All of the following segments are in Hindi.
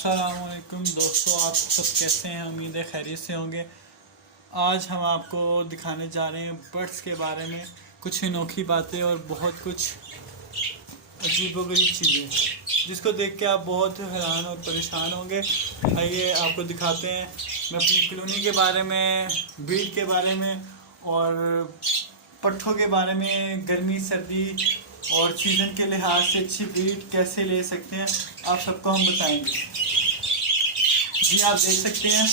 अस्सलामुअलैकुम दोस्तों, आप सब कैसे हैं? उम्मीद है खैरियत से होंगे। आज हम आपको दिखाने जा रहे हैं बर्ड्स के बारे में कुछ अनोखी बातें और बहुत कुछ अजीबोगरीब चीज़ें जिसको देख के आप बहुत हैरान और परेशान होंगे। आइए आपको दिखाते हैं। मैं अपनी कॉलोनी के बारे में, ब्रीड के बारे में और पट्ठों के बारे में, गर्मी सर्दी और सीज़न के लिहाज से अच्छी ब्रीड कैसे ले सकते हैं, आप सबको हम बताएंगे। जी आप देख सकते हैं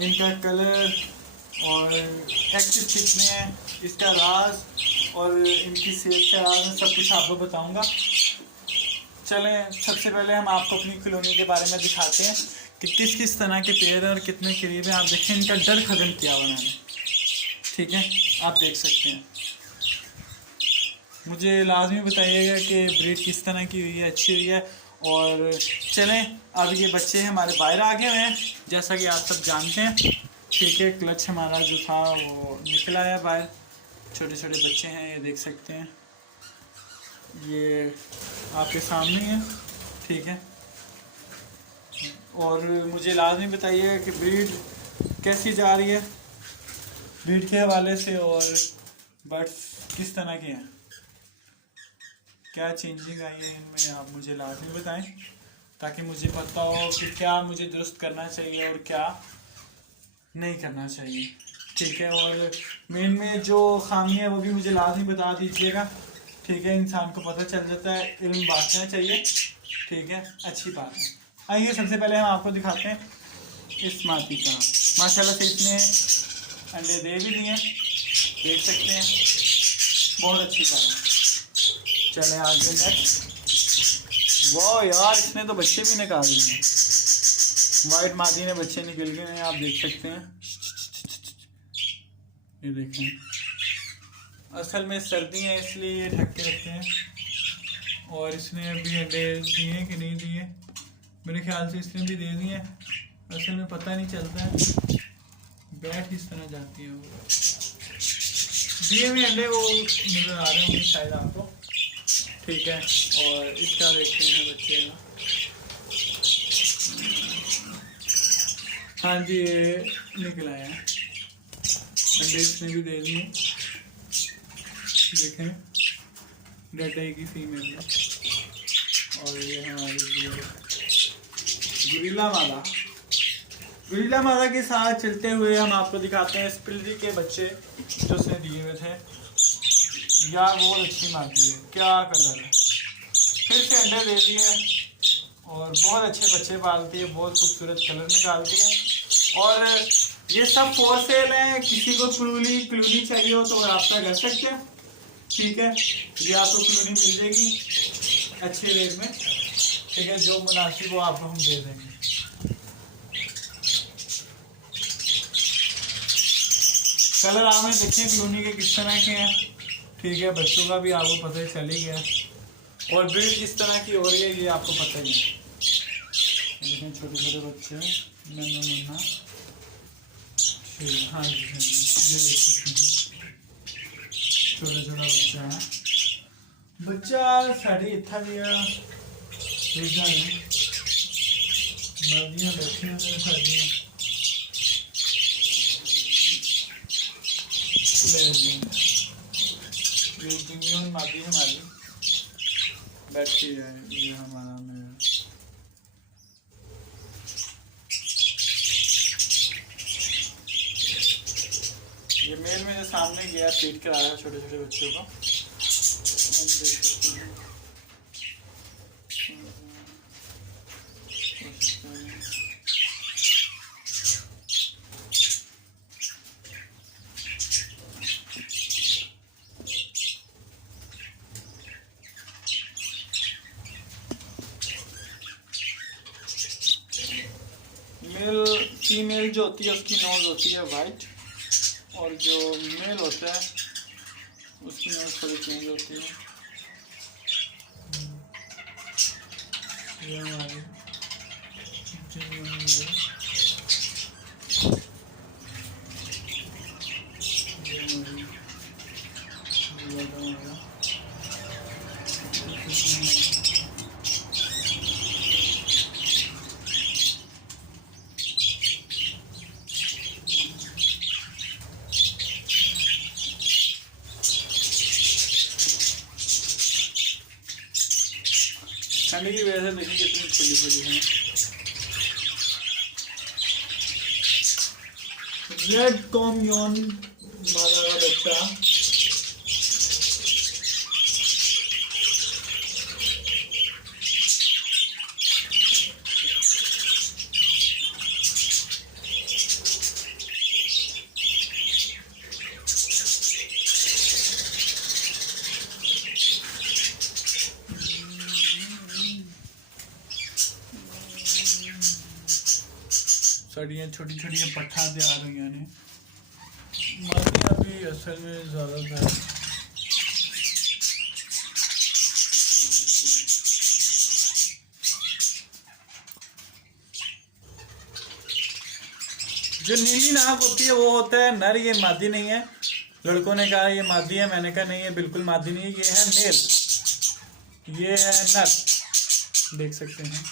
इनका कलर और एक्टिव कितने हैं, इसका राज और इनकी सेहत का राज, मैं सब कुछ आपको बताऊंगा। चलें सबसे पहले हम आपको अपनी कॉलोनी के बारे में दिखाते हैं कि किस किस तरह के पेड़ हैं और कितने करीब हैं। आप देखें इनका डर ख़त्म किया हुआ मैंने, ठीक है, आप देख सकते हैं। मुझे लाजमी बताइएगा कि ब्रीड किस तरह की हुई है, अच्छी हुई है। और चलें अब ये बच्चे हमारे बाहर आ गए हुए हैं जैसा कि आप सब जानते हैं, ठीक है। क्लच हमारा जो था वो निकला है बाहर, छोटे छोटे बच्चे हैं, ये देख सकते हैं, ये आपके सामने है, ठीक है। और मुझे लाजमी बताइएगा कि ब्रीड कैसी जा रही है ब्रीड के हवाले से, और बर्ड्स किस तरह के हैं, क्या चेंजिंग आई है इनमें, आप मुझे लाजमी बताएं ताकि मुझे पता हो कि क्या मुझे दुरुस्त करना चाहिए और क्या नहीं करना चाहिए, ठीक है। और मेन में जो खामी है वो भी मुझे लाजमी बता दीजिएगा, ठीक है। इंसान को पता चल जाता है, इल्म बांटना चाहिए, ठीक है, अच्छी बात है। आइए सबसे पहले हम आपको दिखाते हैं इस माती का। माशाल्लाह से इसने अंडे दे भी दिए, देख सकते हैं, बहुत अच्छी बात है। चले आगे नेक्स्ट। वाह यार, इसने तो बच्चे भी निकाल दिए, वाइट मादी ने बच्चे निकल गए हैं, आप देख सकते हैं, ये देखें। असल में सर्दी है इसलिए ये ढक के रखते हैं। और इसने अभी अंडे दिए कि नहीं दिए, मेरे ख्याल से इसने भी दे दिए, असल में पता नहीं चलता है, बैठ किस तरह जाती है वो। दिए हुए अंडे वो नज़र आ रहे होंगे शायद आपको, ठीक है। और इसका देखते हैं बच्चे का, हाँ जी ये निकला है, अंडे इसने भी दे दिए, देखें, रेड आई की फीमेल है। और ये हमारी गुरिल्ला मादा के साथ चलते हुए हम आपको दिखाते हैं स्पिल्जी के बच्चे जो उसने दिए हुए थे। यार बहुत अच्छी मादी है, क्या कलर है, फिर से अंडे दे दिए और बहुत अच्छे बच्चे पालती है, बहुत खूबसूरत कलर निकालती है। और ये सब फॉर सेल हैं, किसी को कॉलोनी चाहिए हो तो रब्ता कर सकते हैं, ठीक है। ये आपको कॉलोनी मिल जाएगी अच्छे रेट में, ठीक है, जो मुनासिब हो आपको हम दे देंगे। कलर आपने देखिए कॉलोनी के किस तरह के हैं, ठीक है, बच्चों का भी आपको पता ही चल ही गया, और ब्रीड किस तरह की हो रही है ये आपको पता ही है। देखें छोटे छोटे बच्चे, नन्हा, हाँ जी हाँ जी, ये देख सकते हैं, छोटा छोटा बच्चा है, बच्चा साढ़े इतना दिया भेजा है, मर्दियाँ बैठी हुई साड़ियाँ ये दुनिया मादी हमारी बैठी है, ये हमारा मेरा ये मेल में जो सामने गया फीड कराया छोटे छोटे बच्चों को, मेल फीमेल जो होती है उसकी नोज़ होती है वाइट, और जो मेल होता है उसकी नोज़ थोड़ी चेंज होती है। ये हमारी ठंड की वजह से देखिए कितनी फुली फुली है। रेड कॉम्योन मादा का बच्चा। साड़ियाँ छोटी छोटी पट्ठा तैयार हुई ने। मादी अभी असल में ज़्यादातर जो नीली नाक होती है वो होता है नर, ये मादी नहीं है। लड़कों ने कहा ये मादी है, मैंने कहा नहीं, ये बिल्कुल मादी नहीं है, ये है मेल, ये है नर, देख सकते हैं।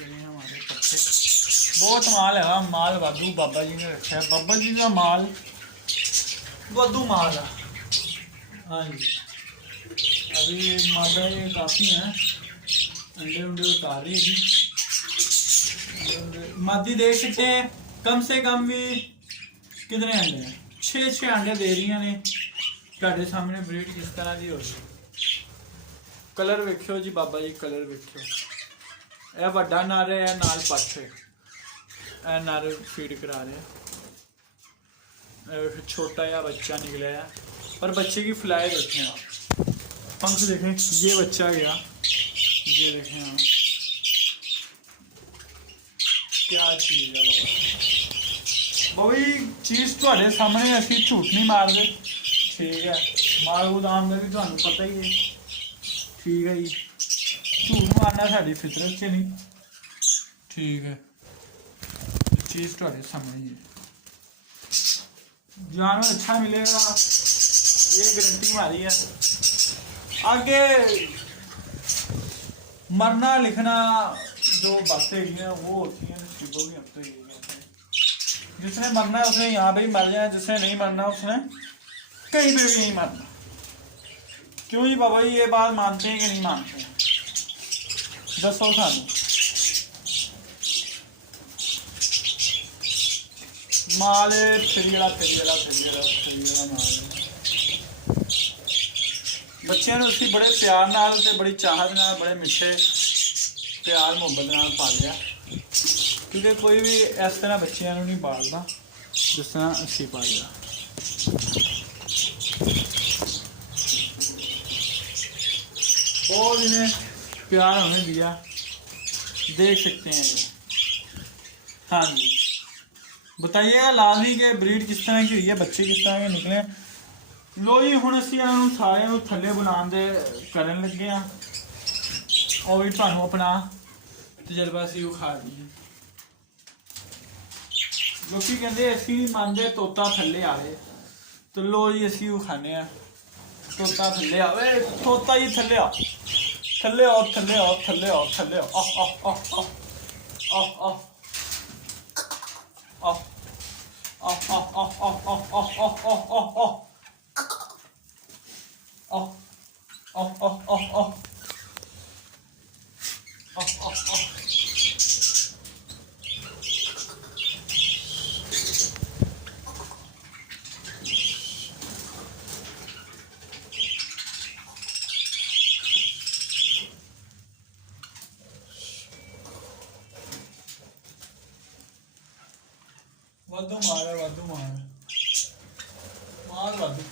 हमारे पत्ते बहुत माल है, हाँ माल वाधू बाबा जी ने रखा है, बाबा जी का माल वाधू माल है। हाँ जी, अभी मादा ये काफ़ी हैं, अंडे उंडे उतार रही है जी। मादी देख सकते हैं कम से कम भी कितने अंडे हैं, 6 अंडे दे रही ने। ਤੁਹਾਡੇ सामने ब्रीड किस तरह की हो रही। कलर वेखियो जी बाबा जी, कलर वेखियो। यह वड्डा नर है, नाल पट्ठ है, नर फीड करा रहे हैं। छोटा या बच्चा निकला है, और बच्चे की फ्लाई देखें आप, पंख देखें, ये बच्चा गया, ये देखें आप क्या चीज़ है बाबा। भाई चीज़ थोड़े सामने असी झूठ नहीं मारते, ठीक है। माल गोदाम का भी तुहानू पता ही है, ठीक है जी। झूठ मारना साड़ी फितरत च नहीं, ठीक है। चीज़ थोड़े सामने ही है, जानवर अच्छा मिलेगा, ये गारंटी हमारी है। आगे मरना लिखना जो बातें हैं वो होती हैं नसीबों की। अब तो यही कहते हैं जिसने मरना है उसने यहाँ पे ही मर जाए, जिसने नहीं मरना उसने कहीं पे भी नहीं मरना। क्यों जी बाबा जी, ये बात मानते हैं कि नहीं मानते हैं, दसो सानू। माल फिरियला फिरियला फिरियला फिरियला माल बच्चों ने उसी बड़े प्यार नाल ते बड़ी चाहत नाल, बड़े मिठे प्यार मुहब्बत नाल पालिया, क्योंकि कोई भी इस तरह बच्चों नहीं पालता जिस तरह असी पालिया। बहुत इन्हें प्यार हमें दिया, देख सकते हैं ये। हाँ जी, बताइएगा लाजमी के ब्रीड किस तरह की हुई है, बच्चे किस तरह के निकले। लो जी हुण असीं इन्हां सारे थल्ले बुलाउण दे करन लगे हाँ, और भी तुहानूं अपना तजर्बा असीं विखा दईए। लोकी कहंदे असीं नहीं मानदे तोता थल्ले आवे, तो लो जी असीं विखाने आ तोता थल्ले आवे। तोता ही थल्ले आ, थल्ले आओ थल्ले आओ थल्ले आओ थल्ले आओ, आह आह आह आह आह आह वाधू मार है, वाधू मार वाधू।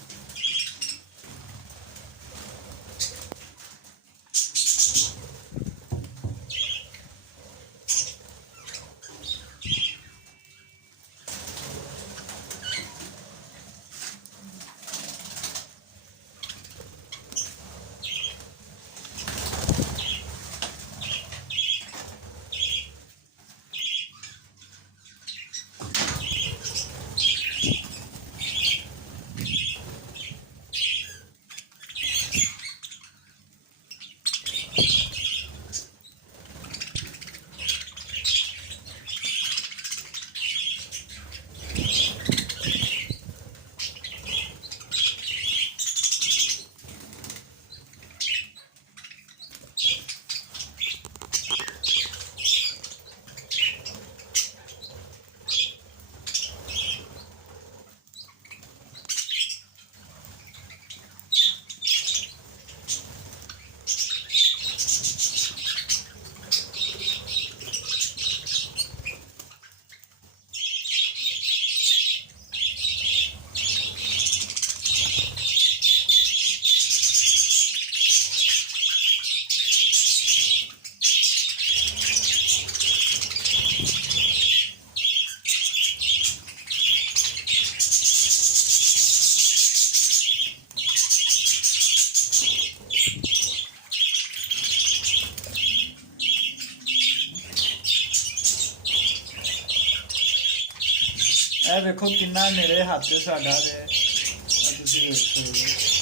ਇਹ ਵੇਖੋ ਕਿੰਨਾ ਨੇੜੇ ਹੱਥ ਸਾਡਾ ਤੇ ਤੁਸੀਂ ਵੇਖ ਸਕਦੇ ਹੋ।